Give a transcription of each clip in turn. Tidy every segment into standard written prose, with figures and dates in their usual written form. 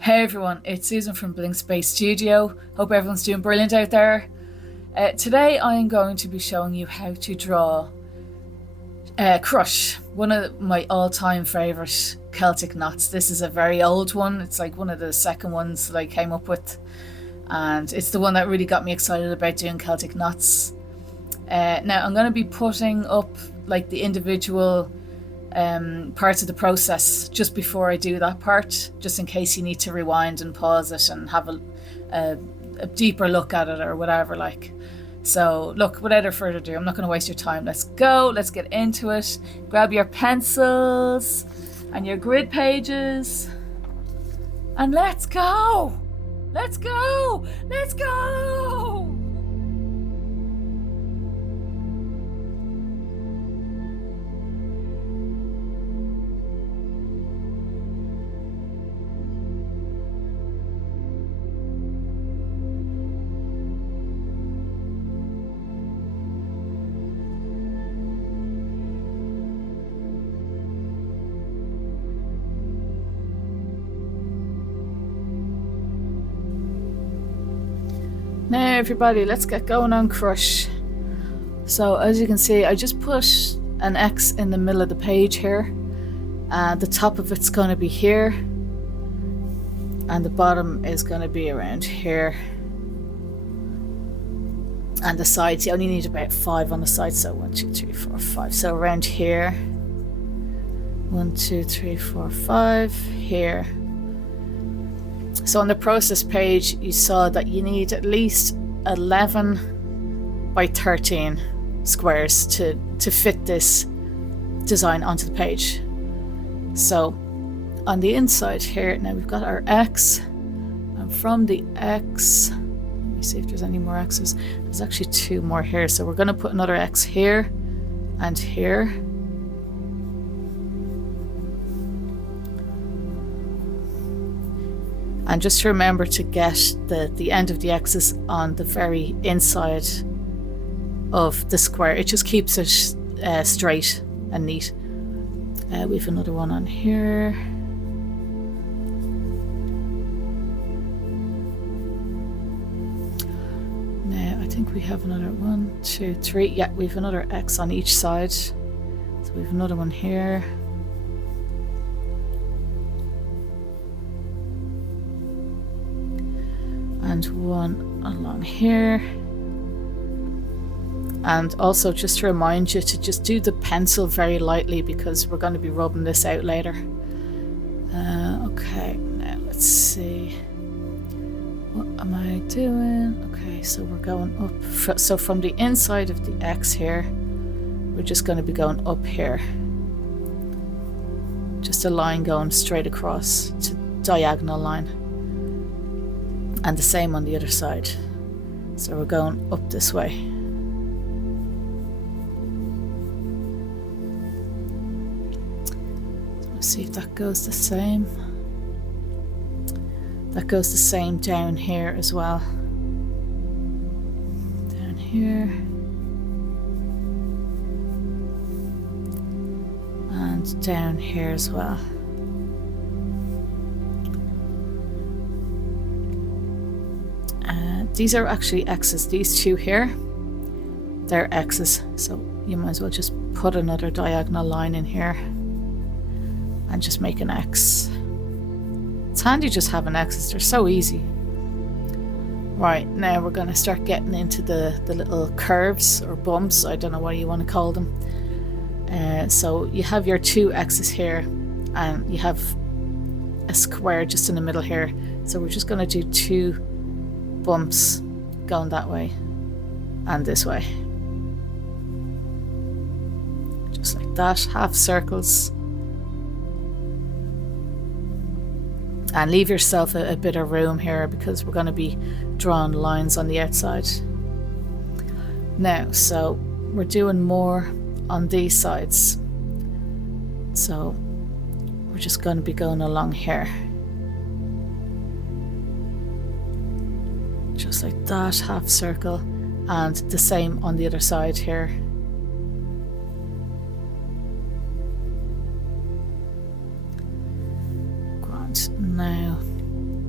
Hey everyone, it's Susan from Blink Space Studio. Hope everyone's doing brilliant out there. Today I'm going to be showing you how to draw Crush, one of my all-time favourite Celtic knots. This is a very old one. It's like one of the second ones that I came up with, and it's the one that really got me excited about doing Celtic knots. Now I'm going to be putting up like the individual parts of the process just before I do that part, just in case you need to rewind and pause it and have a deeper look at it or whatever. So look, without further ado, I'm not going to waste your time. Let's go. Let's get into it. Grab your pencils and your grid pages and let's go. Let's go. Let's go. Now everybody, let's get going on Crush. So as you can see, I just put an X in the middle of the page here, and the top of it's going to be here, and the bottom is going to be around here, and the sides, you only need about 5 on the side, so 1, 2, 3, 4, 5. So around here, 1, 2, 3, 4, 5 here. So on the process page, you saw that you need at least 11 by 13 squares to fit this design onto the page. So on the inside here, now we've got our X, and from the X, let me see if there's any more X's. There's actually 2 more here, so we're going to put another X here and here. And just remember to get the end of the X's on the very inside of the square. It just keeps it straight and neat. We have another one on here. Now I think we have another 1, 2, 3. Yeah, we have another X on each side. So we have another one here. And one along here. And also just to remind you to just do the pencil very lightly, because we're going to be rubbing this out later. Okay, now let's see. What am I doing? Okay, so we're going up. So from the inside of the X here, we're just going to be going up here. Just a line going straight across. It's a diagonal line. And the same on the other side. So we're going up this way. So let's see if that goes the same. That goes the same down here as well. Down here. And down here as well. These are actually X's. These 2 here, they're X's. So you might as well just put another diagonal line in here and just make an X. It's handy just having X's. They're so easy. Right, now we're going to start getting into the little curves or bumps. I don't know what you want to call them. So you have your 2 X's here, and you have a square just in the middle here. So we're just going to do 2 bumps going that way and this way, just like that, half circles, and leave yourself a bit of room here because we're going to be drawing lines on the outside. Now, so we're doing more on these sides, so we're just going to be going along here. Just like that, half circle, and the same on the other side here. Grand. Now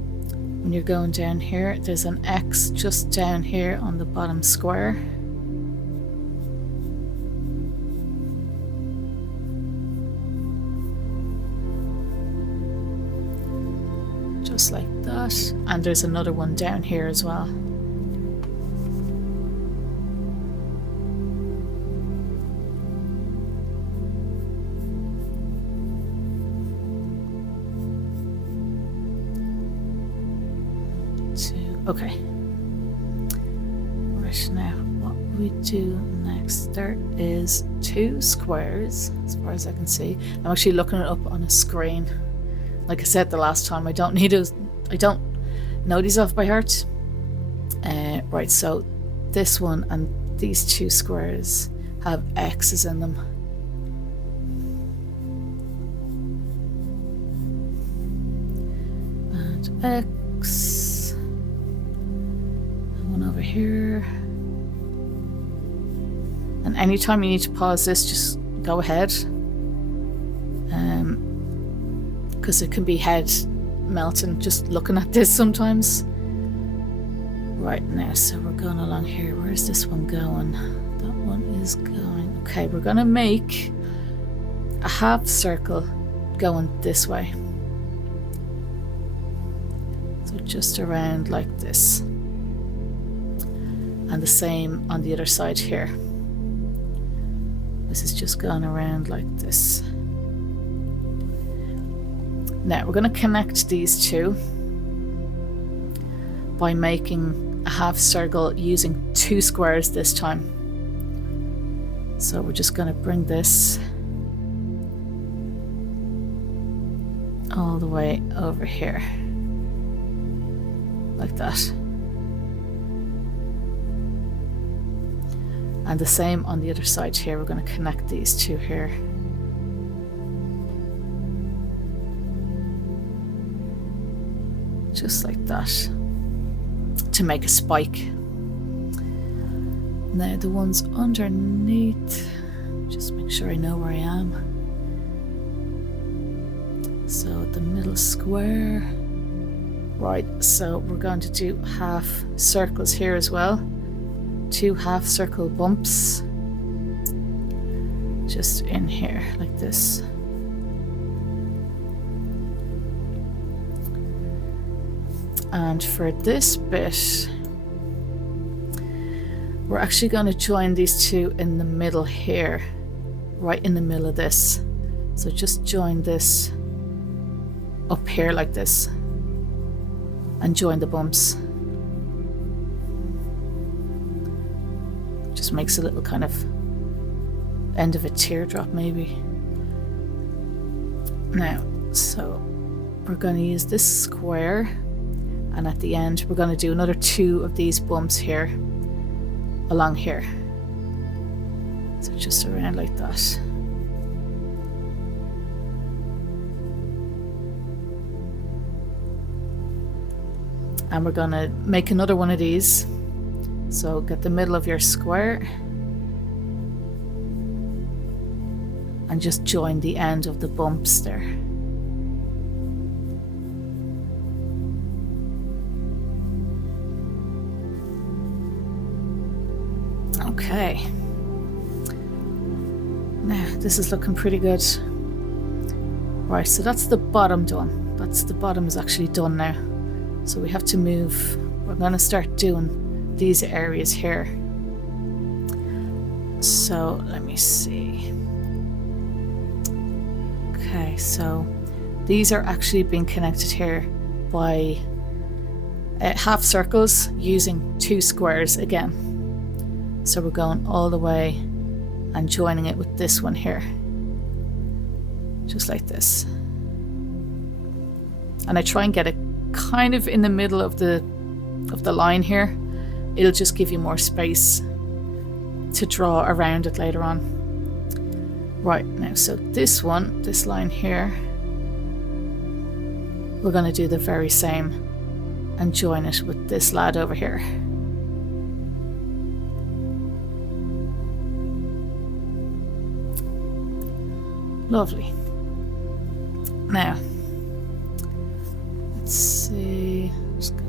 when you're going down here, there's an X just down here on the bottom square. Just like that. And there's another one down here as well. Okay. Right, now what we do next, there is 2 squares as far as I can see. I'm actually looking it up on a screen. Like I said the last time, I don't know these off by heart. Right, so this one and these 2 squares have X's in them. And X. One over here. And anytime you need to pause this, just go ahead. Because it can be head melting just looking at this sometimes. Right, now, so we're going along here. Where's this one going? That one is going... Okay, we're going to make a half circle going this way. So just around like this. And the same on the other side here. This is just going around like this. Now we're going to connect these 2 by making a half circle using 2 squares this time. So we're just going to bring this all the way over here, like that. And the same on the other side here. We're going to connect these 2 here. Just like that, to make a spike. Now the ones underneath, just make sure I know where I am. So the middle square. Right, so we're going to do half circles here as well. 2 half circle bumps. Just in here, like this. And for this bit, we're actually going to join these 2 in the middle here, right in the middle of this. So just join this up here like this and join the bumps. Just makes a little kind of end of a teardrop maybe. Now, so we're going to use this square. And at the end, we're going to do another 2 of these bumps here, along here. So just around like that. And we're going to make another one of these. So get the middle of your square. And just join the end of the bumps there. Okay, now this is looking pretty good. Right, so that's the bottom done. That's the bottom is actually done now. So we have to move. We're going to start doing these areas here. So let me see. Okay, so these are actually being connected here by half circles using 2 squares again. So we're going all the way and joining it with this one here. Just like this. And I try and get it kind of in the middle of the line here. It'll just give you more space to draw around it later on. Right, now so this line here, we're going to do the very same and join it with this lad over here. Lovely. Now, let's see. Just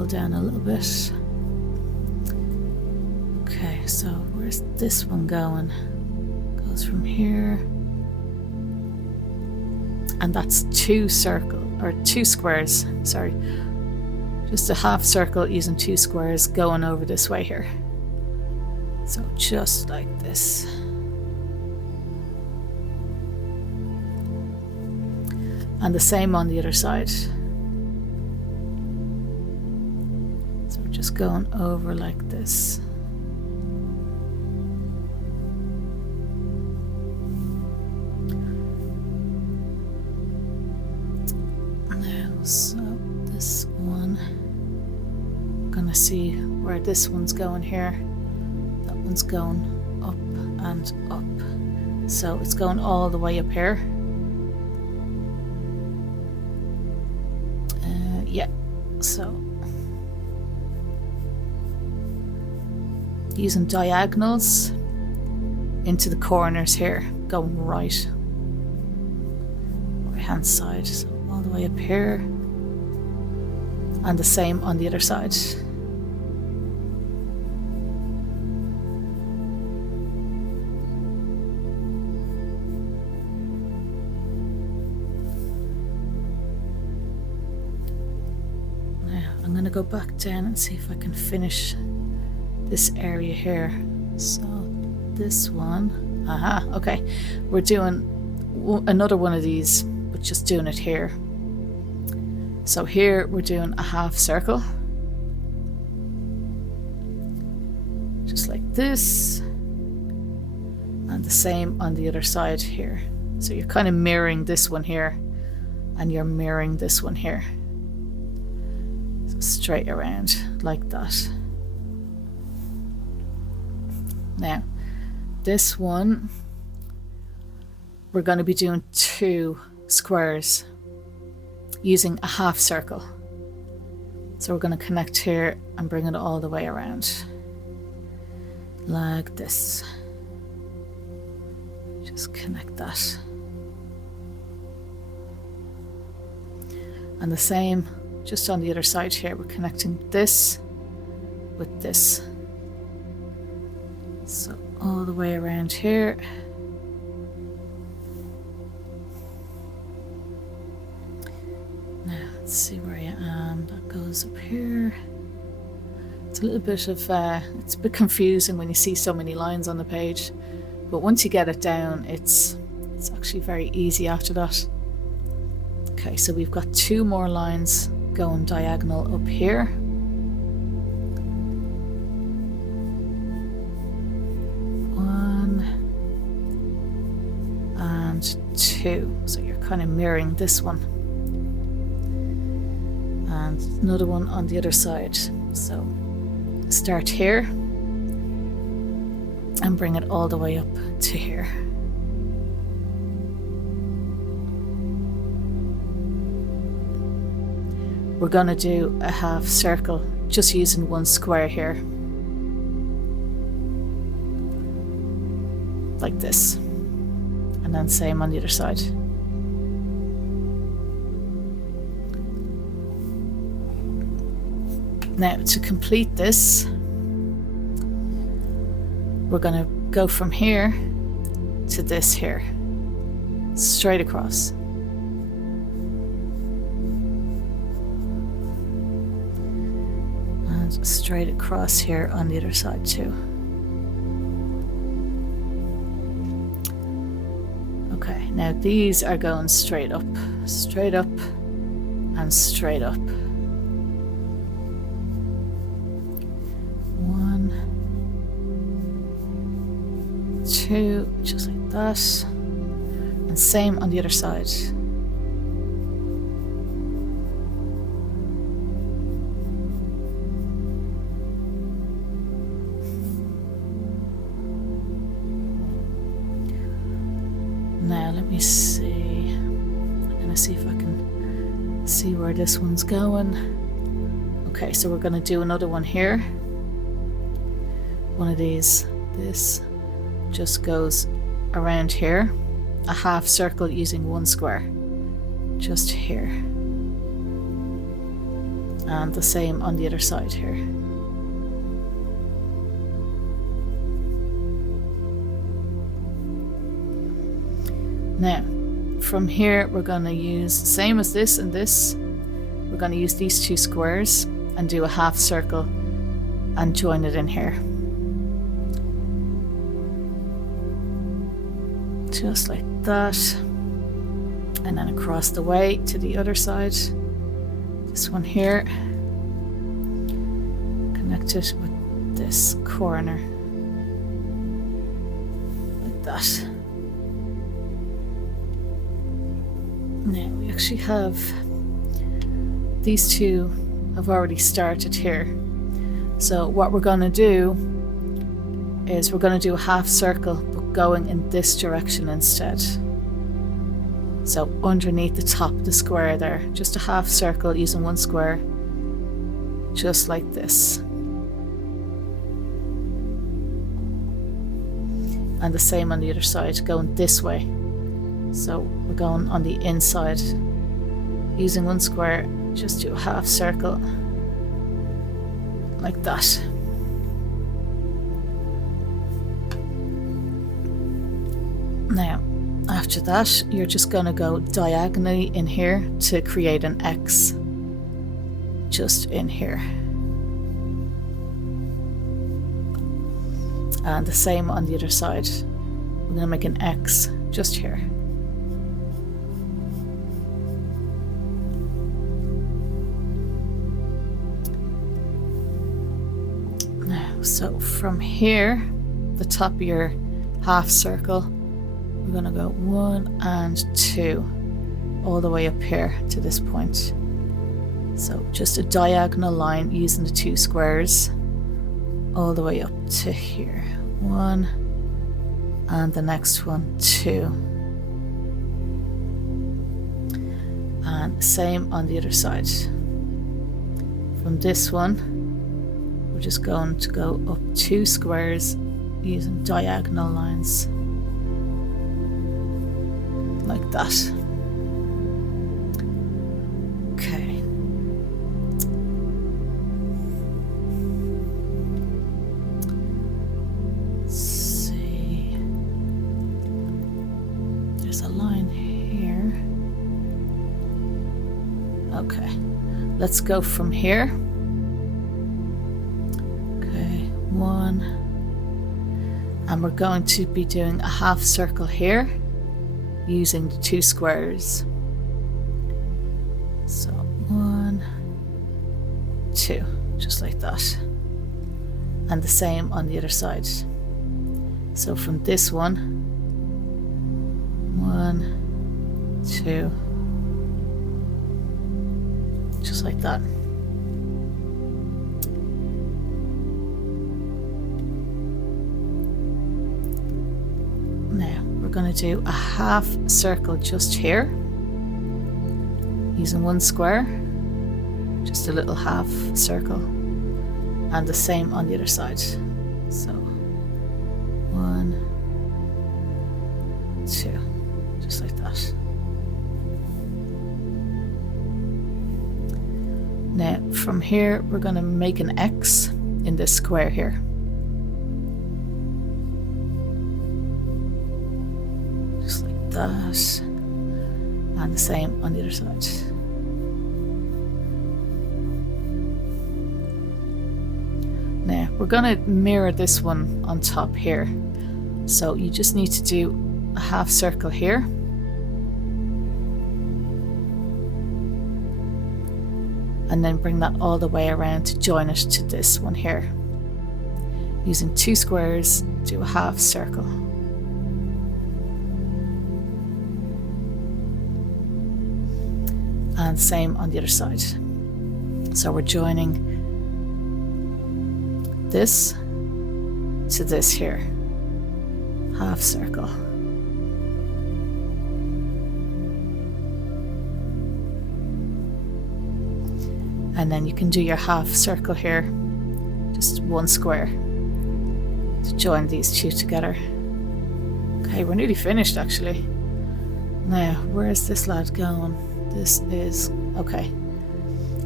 scroll down a little bit. Okay, so where's this one going? Goes from here. And that's two squares, sorry. Just a half circle using two squares going over this way here. So just like this. And the same on the other side. So we're just going over like this. So this one, I'm gonna see where this one's going here. That one's going up and up. So it's going all the way up here. Yeah, so using diagonals into the corners here, going right hand side. So all the way up here. And the same on the other side. Now I'm going to go back down and see if I can finish this area here. So this one, okay, we're doing another one of these, but just doing it here. So here we're doing a half circle, just like this, and the same on the other side here. So you're kind of mirroring this one here, and you're mirroring this one here. So straight around like that. Now, this one, we're going to be doing two squares using a half circle. So we're going to connect here and bring it all the way around like this. Just connect that. And the same just on the other side here, we're connecting this with this. So all the way around here. Let's see where I am. That goes up here. It's a little bit of it's a bit confusing when you see so many lines on the page, but once you get it down, it's actually very easy after that. Okay, so we've got two more lines going diagonal up here. One and two. So you're kind of mirroring this one. And another one on the other side. So start here and bring it all the way up to here. We're going to do a half circle just using one square here, like this, and then same on the other side. Now, to complete this, we're going to go from here to this here, straight across. And straight across here on the other side too. Okay, now these are going straight up, and straight up. Two, just like that, and same on the other side. Now let me see. I'm gonna see if I can see where this one's going. Okay, so we're gonna do another one here. One of these. This just goes around here, a half circle using one square, just here. And the same on the other side here. Now, from here we're going to use, same as this and this, we're going to use these two squares and do a half circle and join it in here. Just like that. And then across the way to the other side. This one here. Connect it with this corner. Like that. Now we actually have, these two have already started here. So what we're going to do is we're going to do a half circle but going in this direction instead. So underneath the top of the square there, just a half circle using one square, just like this. And the same on the other side, going this way. So we're going on the inside, using one square, just do a half circle, like that. Now, after that, you're just going to go diagonally in here to create an X, just in here. And the same on the other side. We're going to make an X just here. Now, so from here, the top of your half circle, we're going to go 1 and 2 all the way up here to this point. So just a diagonal line using the two squares all the way up to here. 1 and the next one 2. And same on the other side. From this one, we're just going to go up 2 squares using diagonal lines. Like that. Okay. Let's see. There's a line here. Okay. Let's go from here. Okay, 1. And we're going to be doing a half circle here, using the 2 squares. So 1, 2, just like that. And the same on the other side. So from this one, 1, 2, just like that. Now we're going to do a half circle just here, using one square, just a little half circle, and the same on the other side. So 1, 2, just like that. Now from here we're going to make an X in this square here. Just like that. And the same on the other side. Now we're going to mirror this one on top here. So you just need to do a half circle here. And then bring that all the way around to join it to this one here. Using 2 squares, do a half circle. And same on the other side. So we're joining this to this here. Half circle. And then you can do your half circle here, just one square, to join these two together. Okay, we're nearly finished actually. Now, where is this lad going? This is, okay.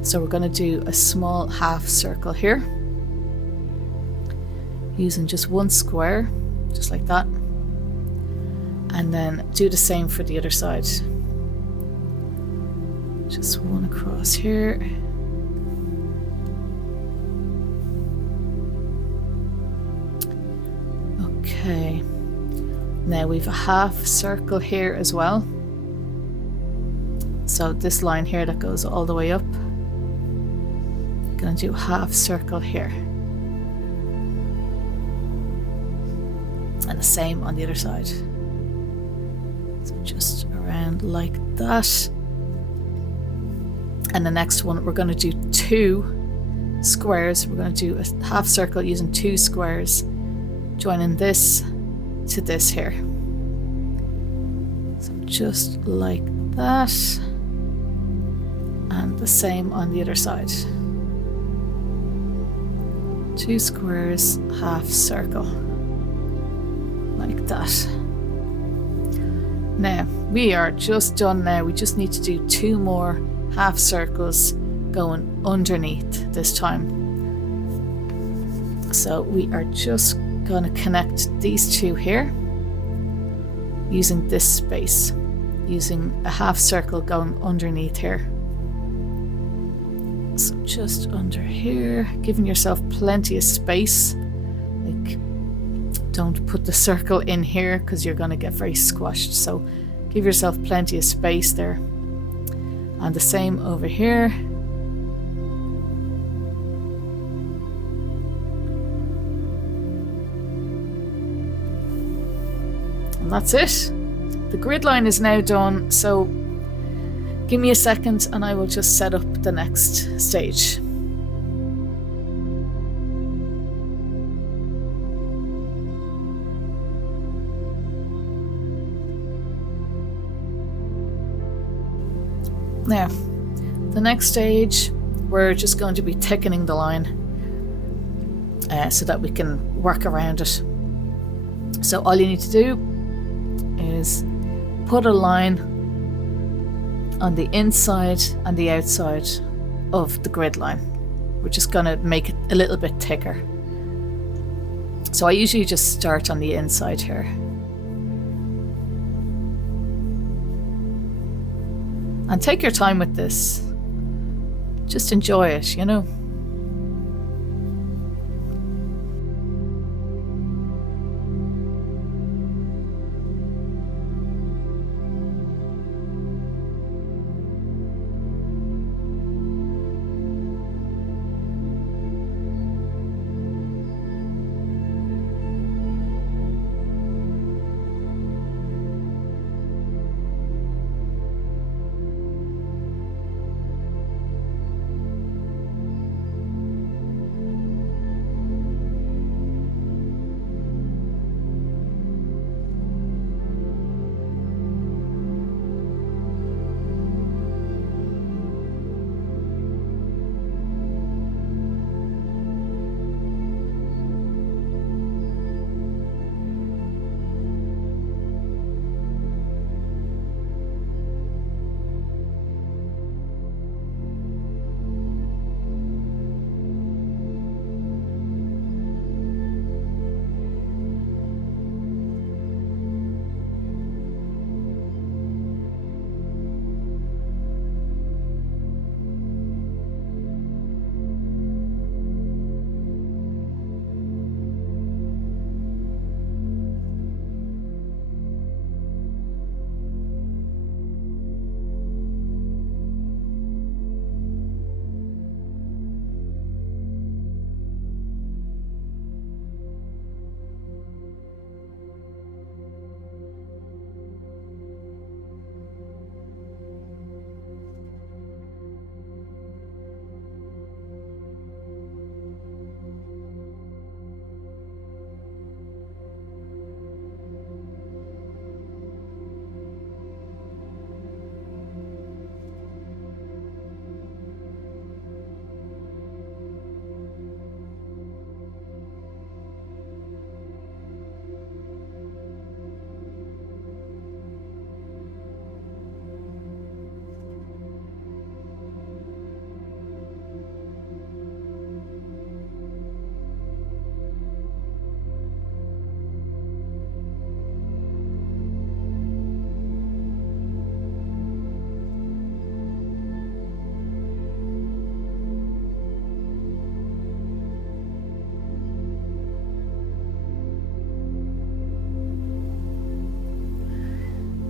So we're going to do a small half circle here, using just one square, just like that, and then do the same for the other side. Just one across here. Okay, now we've a half circle here as well. So this line here that goes all the way up, I'm going to do a half circle here. And the same on the other side. So just around like that. And the next one, we're going to do 2 squares. We're going to do a half circle using 2 squares, joining this to this here. So just like that. And the same on the other side. 2 squares, half circle. Like that. Now, we are just done now. We just need to do 2 more half circles going underneath this time. So we are just going to connect these 2 here using this space, using a half circle going underneath here. So just under here, giving yourself plenty of space. Like, don't put the circle in here because you're going to get very squashed. So give yourself plenty of space there. And the same over here. And that's it. The grid line is now done. So give me a second and I will just set up the next stage. Now, the next stage, we're just going to be thickening the line so that we can work around it. So all you need to do is put a line on the inside and the outside of the grid line. We're just going to make it a little bit thicker. So I usually just start on the inside here. And take your time with this. Just enjoy it, you know.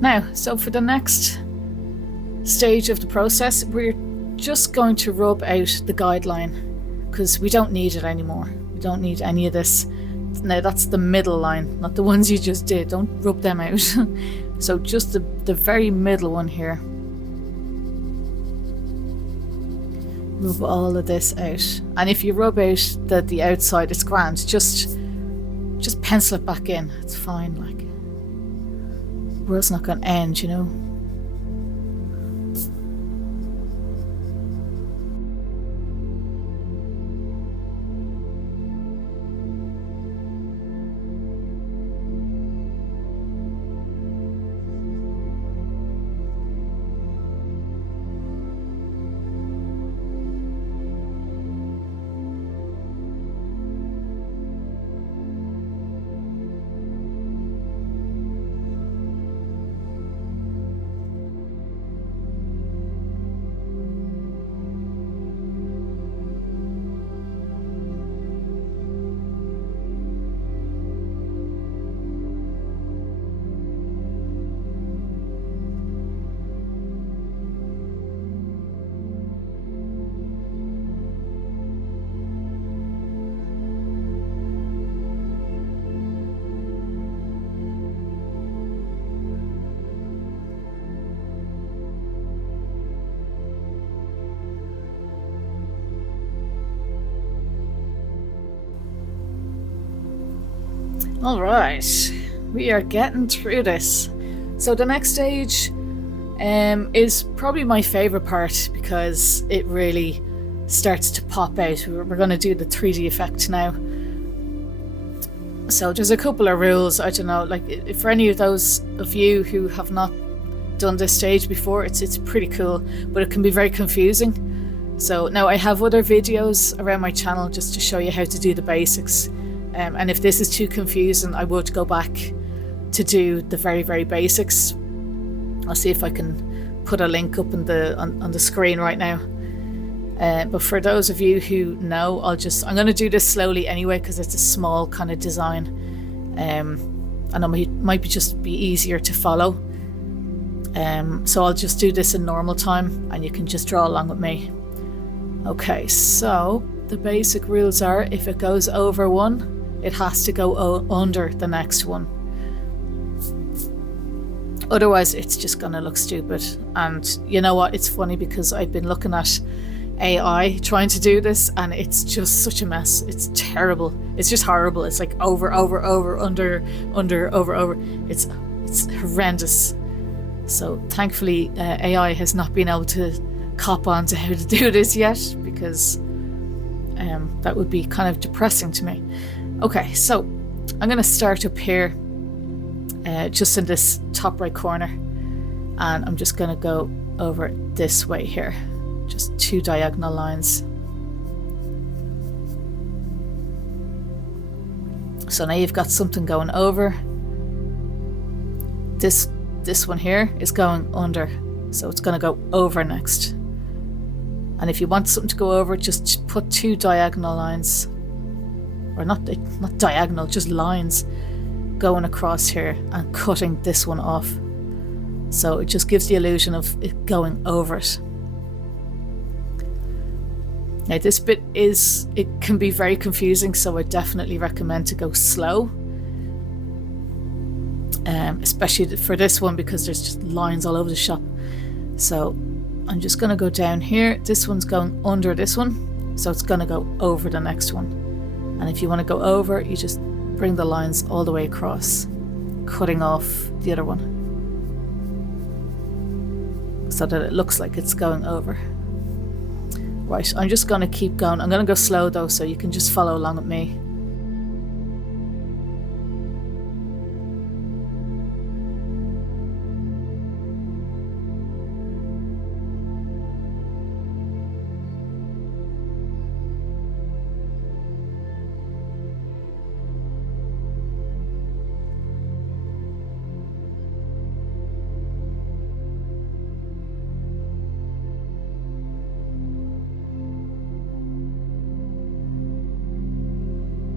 Now, so for the next stage of the process, we're just going to rub out the guideline because we don't need it anymore. We don't need any of this. Now that's the middle line, not the ones you just did. Don't rub them out. So just the very middle one here. Rub all of this out. And if you rub out the outside, it's grand. Just pencil it back in. It's fine, like. The world's not going to end, you know. All right, we are getting through this. So the next stage is probably my favorite part because it really starts to pop out. We're going to do the 3D effect now. So there's a couple of rules. I don't know, like for any of those of you who have not done this stage before, it's pretty cool, but it can be very confusing. So now I have other videos around my channel just to show you how to do the basics. And if this is too confusing, I would go back to do the very, very basics. I'll see if I can put a link up on the screen right now. But for those of you who know, I'm going to do this slowly anyway because it's a small kind of design, and it might just be easier to follow. So I'll just do this in normal time, and you can just draw along with me. Okay, so the basic rules are: if it goes over one, it has to go under the next one. Otherwise, it's just going to look stupid. And you know what? It's funny because I've been looking at AI trying to do this, and it's just such a mess. It's terrible. It's just horrible. It's like over, under, over. It's horrendous. So thankfully, AI has not been able to cop on to how to do this yet, because that would be kind of depressing to me. Okay, so I'm going to start up here, just in this top right corner, and I'm just going to go over this way here. Just 2 diagonal lines. So now you've got something going over. This one here is going under, so it's going to go over next. And if you want something to go over, just put 2 diagonal lines, or not diagonal, just lines going across here and cutting this one off. So it just gives the illusion of it going over it. Now this bit it can be very confusing, so I definitely recommend to go slow. Especially for this one, because there's just lines all over the shop. So I'm just going to go down here. This one's going under this one, so it's going to go over the next one. And if you want to go over, you just bring the lines all the way across, cutting off the other one, so that it looks like it's going over. Right, I'm just going to keep going. I'm going to go slow though, so you can just follow along with me.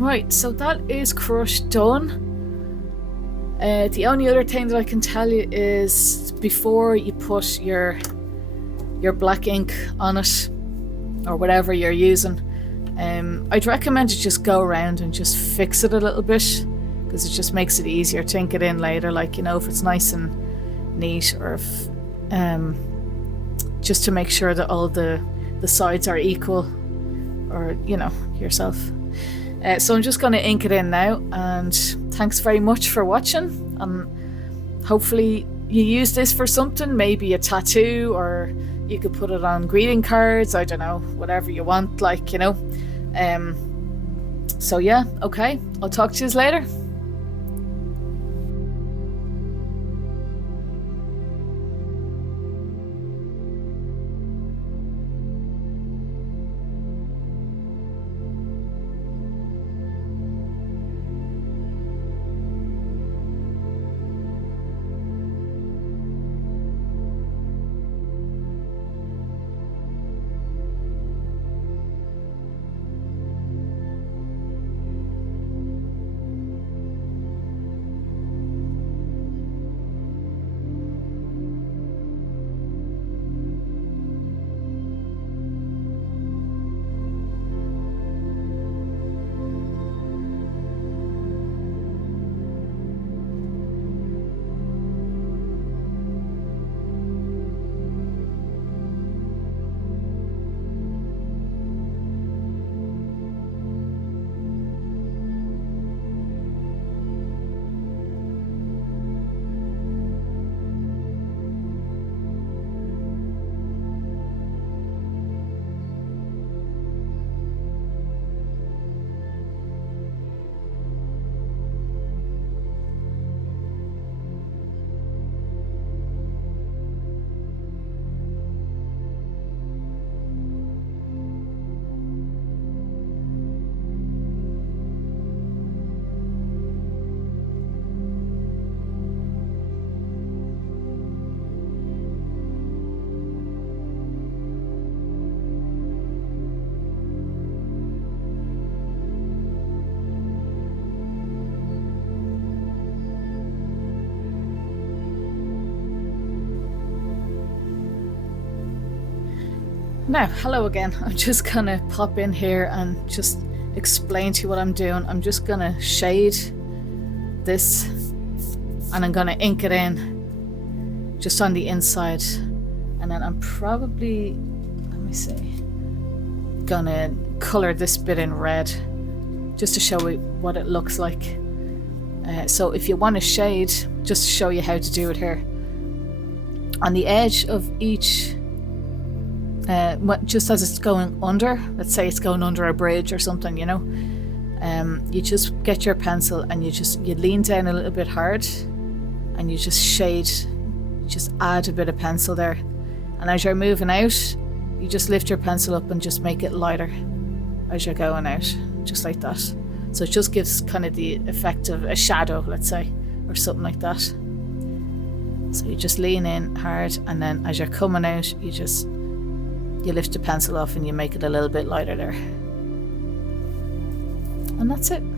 Right, so that is crush done. The only other thing that I can tell you is before you put your black ink on it, or whatever you're using, I'd recommend to just go around and just fix it a little bit, because it just makes it easier to ink it in later, like, you know, if it's nice and neat, or if just to make sure that all the sides are equal, or, you know, yourself. So I'm just going to ink it in now, and thanks very much for watching, and hopefully you use this for something, maybe a tattoo, or you could put it on greeting cards, I don't know, whatever you want, like, you know. So yeah, okay, I'll talk to you later. Now, hello again. I'm just gonna pop in here and just explain to you what I'm doing. I'm just gonna shade this, and I'm gonna ink it in just on the inside, and then I'm probably, let me see, gonna color this bit in red just to show you what it looks like. So if you want to shade, just to show you how to do it here, on the edge of each, just as it's going under, let's say it's going under a bridge or something, you know, you just get your pencil and you lean down a little bit hard, and you just shade, just add a bit of pencil there, and as you're moving out, you just lift your pencil up and just make it lighter as you're going out, just like that. So it just gives kind of the effect of a shadow, let's say, or something like that. So you just lean in hard, and then as you're coming out, you lift the pencil off and you make it a little bit lighter there. And that's it.